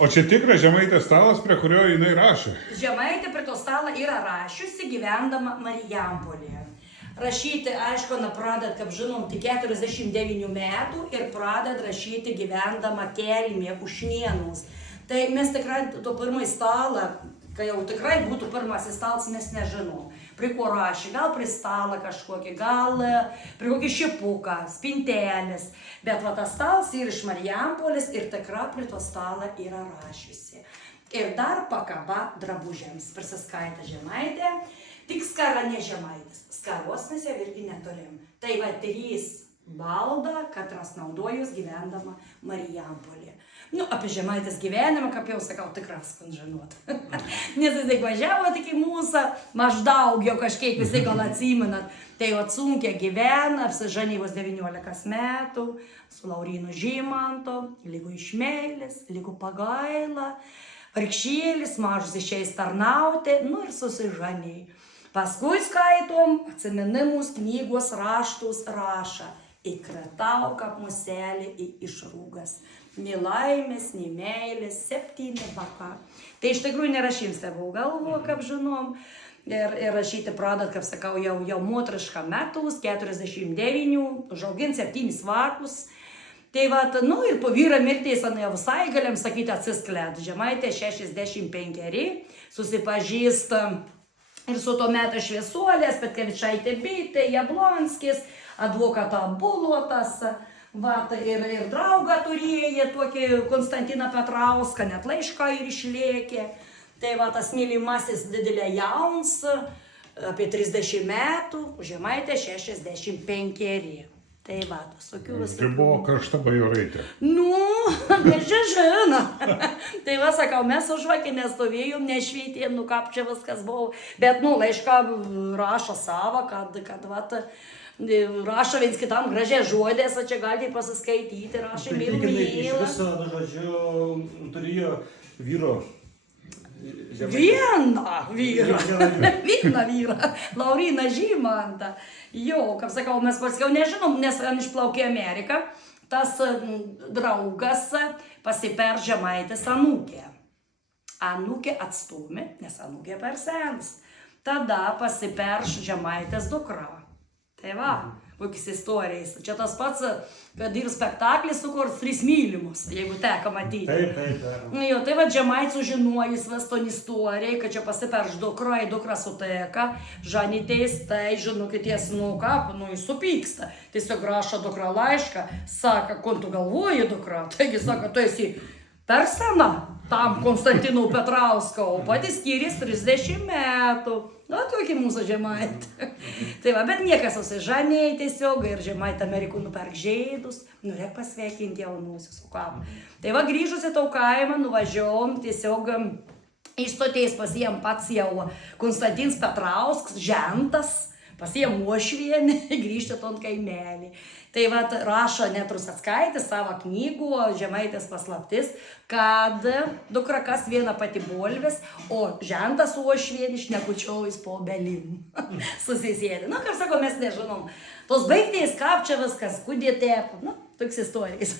O čia tikras Žemaitės stalas, prie kurio jinai rašė? Žemaitė prie to stalą yra rašiusi gyvendama Marijampolėje. Rašyti, aišku, pradedat, kaip žinom, tik 49 metų ir pradedat rašyti gyvendama Kelmėje, Ušnienus. Tai mes tikrai to pirmąjį stalą, kai jau tikrai būtų pirmasis stalas, mes nežinom. Prie ko rašė, gal prie stalą kažkokį, gal prie kokį šipuką, spintelės. Bet va tas stalas yra iš Marijampolės ir tikrai prie to stalą yra rašiusi. Ir dar pakaba drabužiams prisiskaitė Žemaitė, tik skara ne Žemaitės. Skaros mes jau irgi neturim. Tai va 3 baldą, katras naudojus gyvendama Marijampolėje. Nu, apie Žemaitės gyvenimą, kaip jau sakau, tikras, kad žinot. Nes jis važiavo tik į mūsų, maždaug jau kažkiek visi gal atsimenat. Tai jau sunkiai gyvena, apsiženyvos 19 metų, su Laurynu Žymantu, lygu iš meilės, lygu pagaila, vargšėlis, mažus išeis tarnauti, nu ir susižaniai. Paskui skaitom atsiminimus, knygos, raštus rašą. Įkratau kaip muselį į išrūgas. Nei laimės, nei meilės, 7 baka. Tai iš tikrųjų nerašym savo galvo, kaip žinom. Ir rašyti pradat, kaip sakau, jau motrišką metus, 49, užaugint 7 vakus. Tai va, nu ir po vyro mirties, jau visai galim sakyti atsiskled. Žemaitė 65, susipažįsta ir su to meto šviesuolės, Petkevičaitė Bitė, Jablonskis, advokata Bulotas, vat, ir draugą turėjo tokį Konstantiną Petrauską, net laišką ir išlėkė. Tai va, tas mylimasis didelė jauns, apie 30 metų, Žemaitė 65. Tai va, tokių visų. Tai buvo karšta bajoraitė. Nu, nežino. Tai va, sakau, mes užvakį nestovėjom, nešveitėm, nu kaip čia viskas buvo. Bet, nu, laišką rašo savo, kad va, rašo viens kitam gražiai žodės, o čia galite pasiskaityti, rašo mylu mylą. Iš viso, žodžiu, turėjo vyro. Vieną vyrą, Lauryną Žymantą. Jo, kaip sakau, mes paskiau nežinom, nes išplaukė Ameriką. Tas draugas pasiper Žemaitės anūkę. Anūkė atstūmė, nes anūkė per senas. Tada pasiper Žemaitės dukra. Tai va, kokiais istorijas. Čia tas pats, kad ir spektaklis sukurs 3 mylimus, jeigu teka matyti. Taip. Jo, tai va, Žemaitis sužinojęs veston istoriją, kad čia pasiperš dukra, į dukrą suteka, žanytės, tai žinokitės, nu ką, nu jis supyksta. Tiesiog rašo dukra laišką, sako, ko tu galvoji dukra, taigi sako, tu esi per sena tam Konstantinų Petrausko, o patys skyrės 30 metų. Nu, tokie mūsų Žemaitė. Tai va, bet niekas susižanėjo tiesiog ir Žemaitė Amerikų nuperk žaidus. Nu, reik pasveikinti jaunusius, o ką. Tai va, grįžus į tau kaimą, nuvažiavom tiesiog išstotės pasijam pats jau Konstantinas Petrauskas, žentas, pasijam uošvienį, grįžti ton kaimelį. Tai va, rašo Netrus Atskaitis savo knygų Žemaitės paslaptis, kad dukra kas viena pati bolvis, o žentas uošvienį šnekučiojus po obelim. Susisėdė. Nu, kaip sako, mes nežinom. Tos baigtės, kaip čia viskas, kudėtė, nu, toks istorijas.